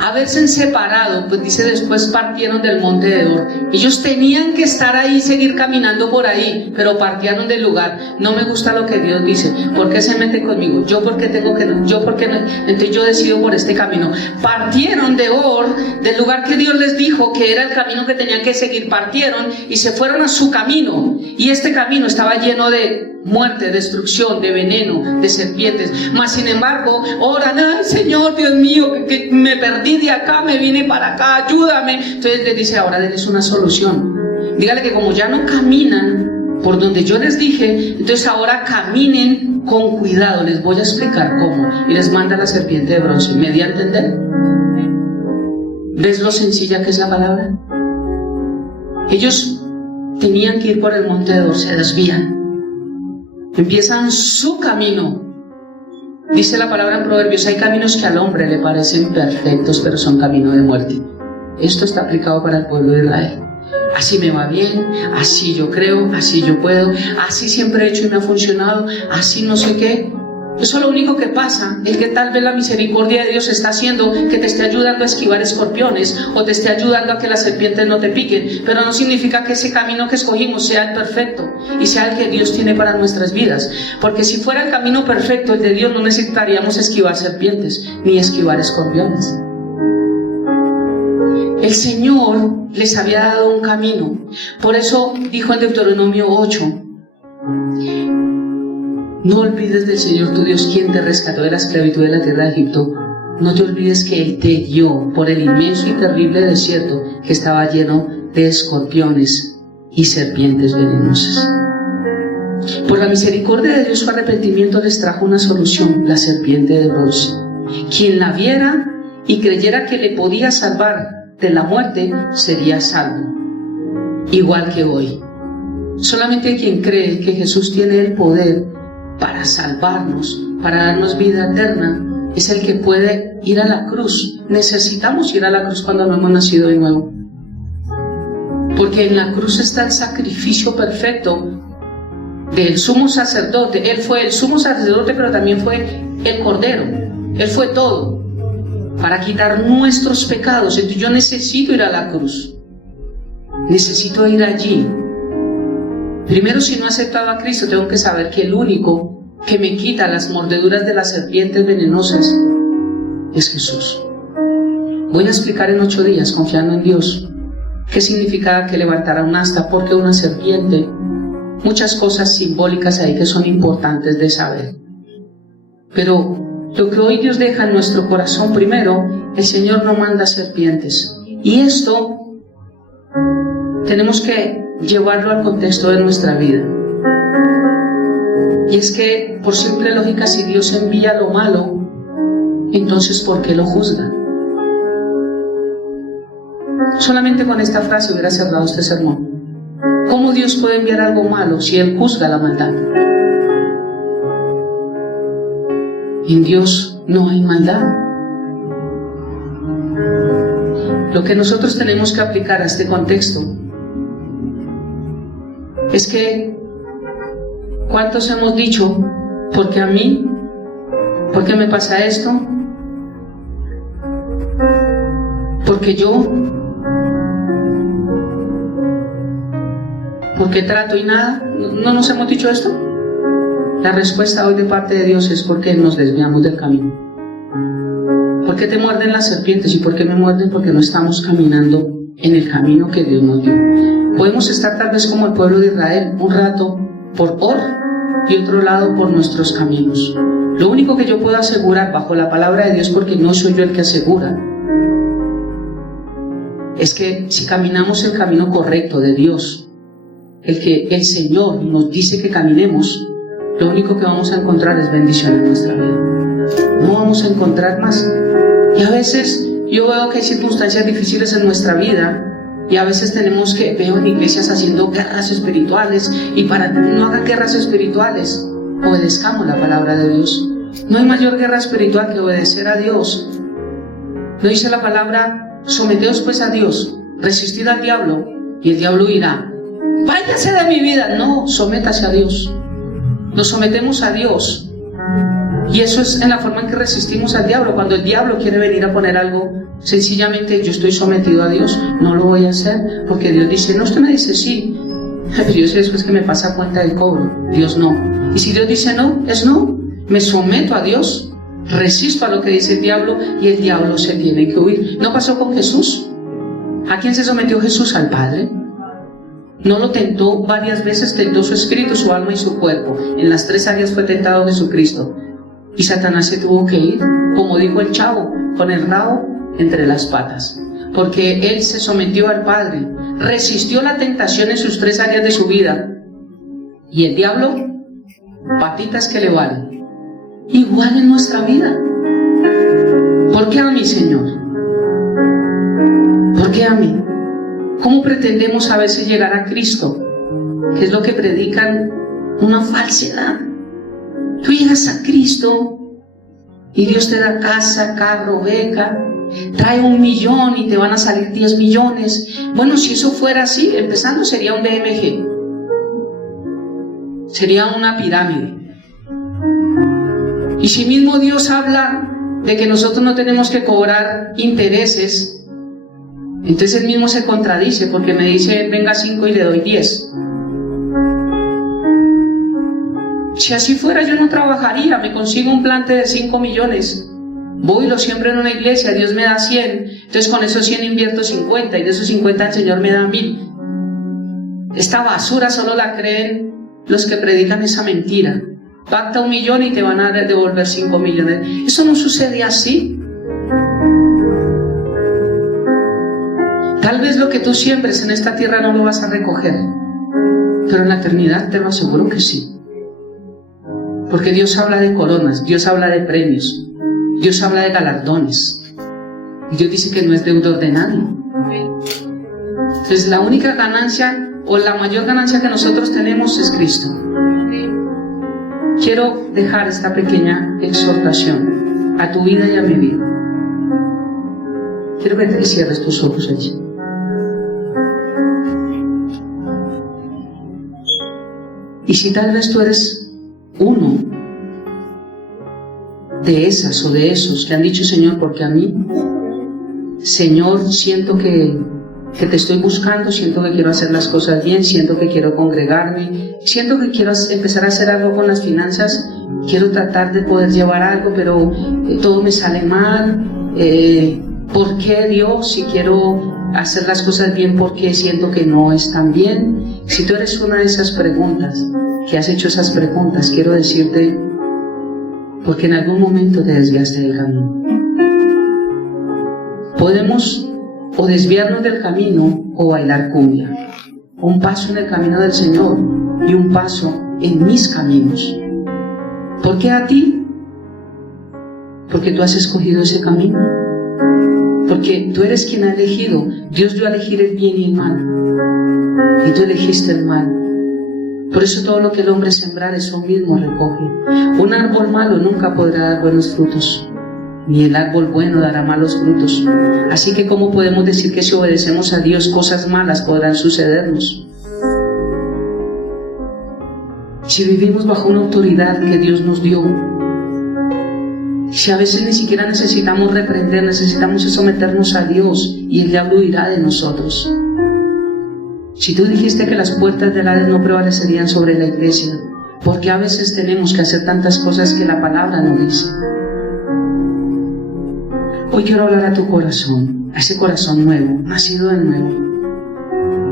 Haberse separado, pues dice: después partieron del monte de Hor. Ellos tenían que estar ahí, seguir caminando por ahí, pero partieron del lugar. No me gusta lo que Dios dice. ¿Por qué se mete conmigo? Yo porque tengo que no, yo porque no. Entonces yo decido por este camino. Partieron de Hor, del lugar que Dios les dijo que era el camino que tenían que seguir. Partieron y se fueron a su camino. Y este camino estaba lleno de muerte, destrucción, de veneno, de serpientes. Mas sin embargo, oran: ay Señor, Dios mío, que me perdí de acá, me vine para acá, ayúdame. Entonces les dice: ahora denles una solución. Dígale que como ya no caminan por donde yo les dije, entonces ahora caminen con cuidado. Les voy a explicar cómo. Y les manda la serpiente de bronce. ¿Me di a entender? ¿Ves lo sencilla que es la palabra? Ellos tenían que ir por el monte de Hor, se desvían. Empiezan su camino. Dice la palabra en Proverbios: hay caminos que al hombre le parecen perfectos, pero son camino de muerte. Esto está aplicado para el pueblo de Israel. así me va bien, así yo creo, así yo puedo, así siempre he hecho y me ha funcionado, así no sé qué. Eso lo único que pasa es que tal vez la misericordia de Dios está haciendo que te esté ayudando a esquivar escorpiones o te esté ayudando a que las serpientes no te piquen, pero no significa que ese camino que escogimos sea el perfecto y sea el que Dios tiene para nuestras vidas, porque si fuera el camino perfecto, el de Dios, no necesitaríamos esquivar serpientes ni esquivar escorpiones. El Señor les había dado un camino, por eso dijo en Deuteronomio 8: no olvides del Señor tu Dios, quien te rescató de la esclavitud de la tierra de Egipto. No te olvides que Él te guió por el inmenso y terrible desierto que estaba lleno de escorpiones y serpientes venenosas. Por la misericordia de Dios, su arrepentimiento les trajo una solución: la serpiente de bronce. Quien la viera y creyera que le podía salvar de la muerte sería salvo, igual que hoy. Solamente quien cree que Jesús tiene el poder para salvarnos, para darnos vida eterna, es el que puede ir a la cruz. Necesitamos ir a la cruz cuando no hemos nacido de nuevo, porque en la cruz está el sacrificio perfecto del sumo sacerdote. Él fue el sumo sacerdote, pero también fue el cordero. Él fue todo para quitar nuestros pecados. Entonces yo necesito ir a la cruz, necesito ir allí. Primero, si no he aceptado a Cristo, tengo que saber que el único que me quita las mordeduras de las serpientes venenosas es Jesús. Voy a explicar en 8 días, confiando en Dios, qué significa que levantara un asta, porque una serpiente, muchas cosas simbólicas ahí que son importantes de saber. Pero lo que hoy Dios deja en nuestro corazón: primero, el Señor no manda serpientes, y esto tenemos que llevarlo al contexto de nuestra vida. Y es que, por simple lógica, si Dios envía lo malo, entonces ¿por qué lo juzga? Solamente con esta frase hubiera cerrado este sermón. ¿Cómo Dios puede enviar algo malo si Él juzga la maldad? En Dios no hay maldad. Lo que nosotros tenemos que aplicar a este contexto es que, ¿cuántos hemos dicho: ¿por qué a mí? ¿Por qué me pasa esto? ¿Por qué yo? ¿Por qué trato y nada? ¿No nos hemos dicho esto? La respuesta hoy de parte de Dios es: porque nos desviamos del camino. ¿Por qué te muerden las serpientes? ¿Y por qué me muerden? Porque no estamos caminando en el camino que Dios nos dio. Podemos estar tal vez como el pueblo de Israel, un rato por Or y otro lado por nuestros caminos. Lo único que yo puedo asegurar bajo la palabra de Dios, porque no soy yo el que asegura, es que si caminamos el camino correcto de Dios, el que el Señor nos dice que caminemos, lo único que vamos a encontrar es bendición en nuestra vida. No vamos a encontrar más. Y a veces yo veo que hay circunstancias difíciles en nuestra vida, y a veces veo en iglesias haciendo guerras espirituales, y para que no hagan guerras espirituales, obedezcamos la palabra de Dios. No hay mayor guerra espiritual que obedecer a Dios. ¿No dice la palabra: someteos pues a Dios, resistid al diablo, y el diablo irá? Váyase de mi vida. No, sométase a Dios. Nos sometemos a Dios, y eso es en la forma en que resistimos al diablo. Cuando el diablo quiere venir a poner algo, sencillamente yo estoy sometido a Dios, no lo voy a hacer, porque Dios dice no. Usted me dice sí, pero yo sé después que me pasa cuenta del cobro. Dios no. Y si Dios dice no, es no. Me someto a Dios, resisto a lo que dice el diablo, y el diablo se tiene que huir. ¿No pasó con Jesús? ¿A quién se sometió Jesús? Al Padre. No lo tentó varias veces, tentó su espíritu, su alma y su cuerpo. En las 3 áreas fue tentado Jesucristo, y Satanás se tuvo que ir, como dijo el chavo, con el rabo entre las patas, porque él se sometió al Padre, resistió la tentación en sus 3 áreas de su vida, y el diablo, patitas que le valen. Igual en nuestra vida. ¿Por qué a mí, Señor? ¿Por qué a mí? ¿Cómo pretendemos a veces llegar a Cristo? Que es lo que predican, una falsedad. Tú llegas a Cristo y Dios te da casa, carro, beca, trae 1 millón y te van a salir 10 millones. Bueno, si eso fuera así, empezando sería un BMG. Sería una pirámide. Y si mismo Dios habla de que nosotros no tenemos que cobrar intereses, entonces Él mismo se contradice, porque me dice, venga 5 y le doy 10. Si así fuera, yo no trabajaría, me consigo un plante de 5 millones, voy y lo siembro en una iglesia, Dios me da 100, entonces con esos 100 invierto 50, y de esos 50 el Señor me da 1000. Esta basura solo la creen los que predican esa mentira. Pacta 1 millón y te van a devolver 5 millones. Eso no sucede así. Tal vez lo que tú siembres en esta tierra no lo vas a recoger, pero en la eternidad te lo aseguro que sí. Porque Dios habla de coronas, Dios habla de premios, Dios habla de galardones. Y Dios dice que no es deudor de nadie. Entonces la única ganancia o la mayor ganancia que nosotros tenemos es Cristo. Quiero dejar esta pequeña exhortación a tu vida y a mi vida. Quiero que cierres tus ojos allí. Y si tal vez tú eres uno de esas o de esos que han dicho, Señor, porque a mí, Señor, siento que te estoy buscando, siento que quiero hacer las cosas bien, siento que quiero congregarme, siento que quiero empezar a hacer algo con las finanzas, quiero tratar de poder llevar algo, pero todo me sale mal. ¿Por qué, Dios? Si quiero hacer las cosas bien, ¿por qué siento que no están bien? Si tú eres una de esas preguntas, que has hecho esas preguntas, quiero decirte, porque en algún momento te desviaste del camino. Podemos o desviarnos del camino o bailar cumbia. Un paso en el camino del Señor y un paso en mis caminos. ¿Por qué a ti? Porque tú has escogido ese camino. Porque tú eres quien ha elegido. Dios dio a elegir el bien y el mal. Y tú elegiste el mal. Por eso todo lo que el hombre sembrar, eso mismo recoge. Un árbol malo nunca podrá dar buenos frutos, ni el árbol bueno dará malos frutos. Así que ¿cómo podemos decir que si obedecemos a Dios cosas malas podrán sucedernos? Si vivimos bajo una autoridad que Dios nos dio, si a veces ni siquiera necesitamos reprender, necesitamos someternos a Dios y el diablo huirá de nosotros. Si tú dijiste que las puertas del Hades no prevalecerían sobre la iglesia, ¿por qué a veces tenemos que hacer tantas cosas que la palabra no dice? Hoy quiero hablar a tu corazón, a ese corazón nuevo, nacido de nuevo,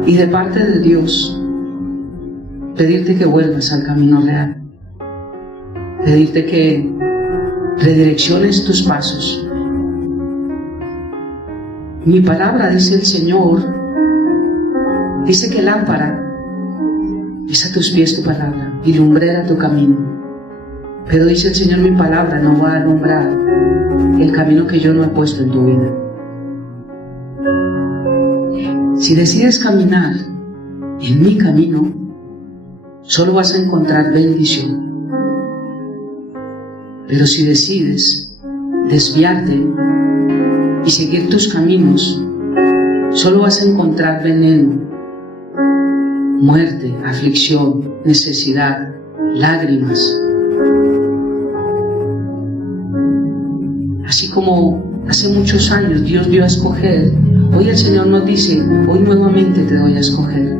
y de parte de Dios, pedirte que vuelvas al camino real, pedirte que redirecciones tus pasos. Mi palabra, dice el Señor, dice que lámpara es a tus pies tu palabra y lumbrera tu camino. Pero dice el Señor, mi palabra no va a alumbrar el camino que yo no he puesto en tu vida. Si decides caminar en mi camino, solo vas a encontrar bendición. Pero si decides desviarte y seguir tus caminos, solo vas a encontrar veneno, muerte, aflicción, necesidad, lágrimas. Así como hace muchos años Dios dio a escoger, hoy el Señor nos dice, hoy nuevamente te doy a escoger,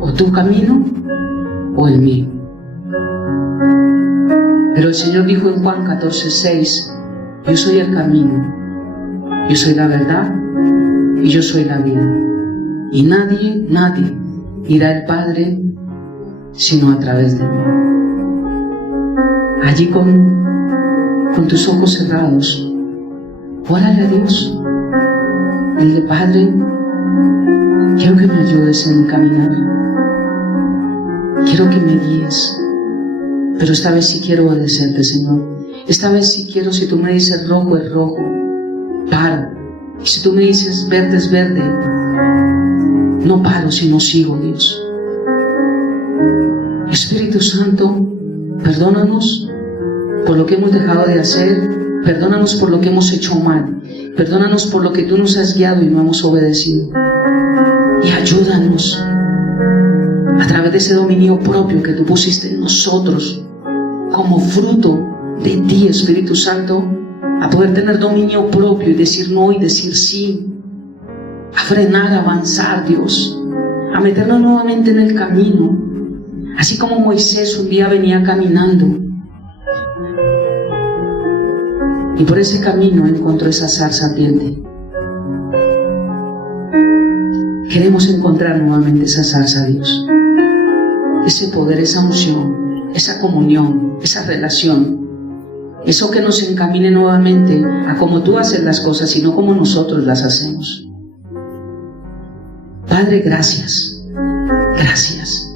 o tu camino o el mío. Pero el Señor dijo en Juan 14:6, yo soy el camino, yo soy la verdad y yo soy la vida. Y nadie irá al Padre sino a través de mí. Allí con tus ojos cerrados, órale a Dios. Dile, Padre, quiero que me ayudes en mi caminar. Quiero que me guíes. Pero esta vez sí quiero obedecerte, Señor. Esta vez sí quiero, si tú me dices rojo es rojo, paro. Y si tú me dices verde es verde, no paro, sino sigo, Dios. Espíritu Santo, perdónanos por lo que hemos dejado de hacer, Perdónanos por lo que hemos hecho mal. Perdónanos por lo que tú nos has guiado y no hemos obedecido. Y ayúdanos a través de ese dominio propio que tú pusiste en nosotros como fruto de ti, Espíritu Santo, a poder tener dominio propio y decir no y decir sí, a frenar, a avanzar, Dios, a meternos nuevamente en el camino, así como Moisés un día venía caminando y por ese camino encontró esa zarza ardiente. Queremos encontrar nuevamente esa zarza, Dios, ese poder, esa unción, esa comunión, esa relación, eso que nos encamine nuevamente a cómo tú haces las cosas y no como nosotros las hacemos. Padre, gracias, gracias.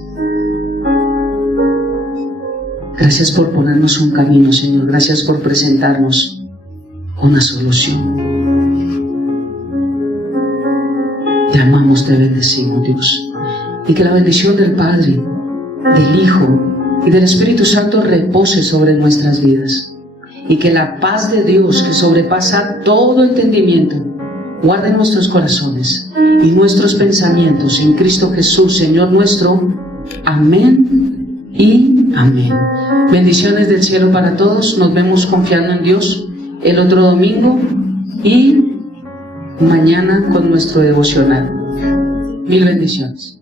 Gracias por ponernos un camino, Señor. Gracias por presentarnos una solución. Te amamos, te bendecimos, Dios. Y que la bendición del Padre, del Hijo y del Espíritu Santo repose sobre nuestras vidas. Y que la paz de Dios, que sobrepasa todo entendimiento, guarde nuestros corazones y nuestros pensamientos en Cristo Jesús, Señor nuestro. Amén y amén. Bendiciones del cielo para todos. Nos vemos confiando en Dios el otro domingo y mañana con nuestro devocional. Mil bendiciones.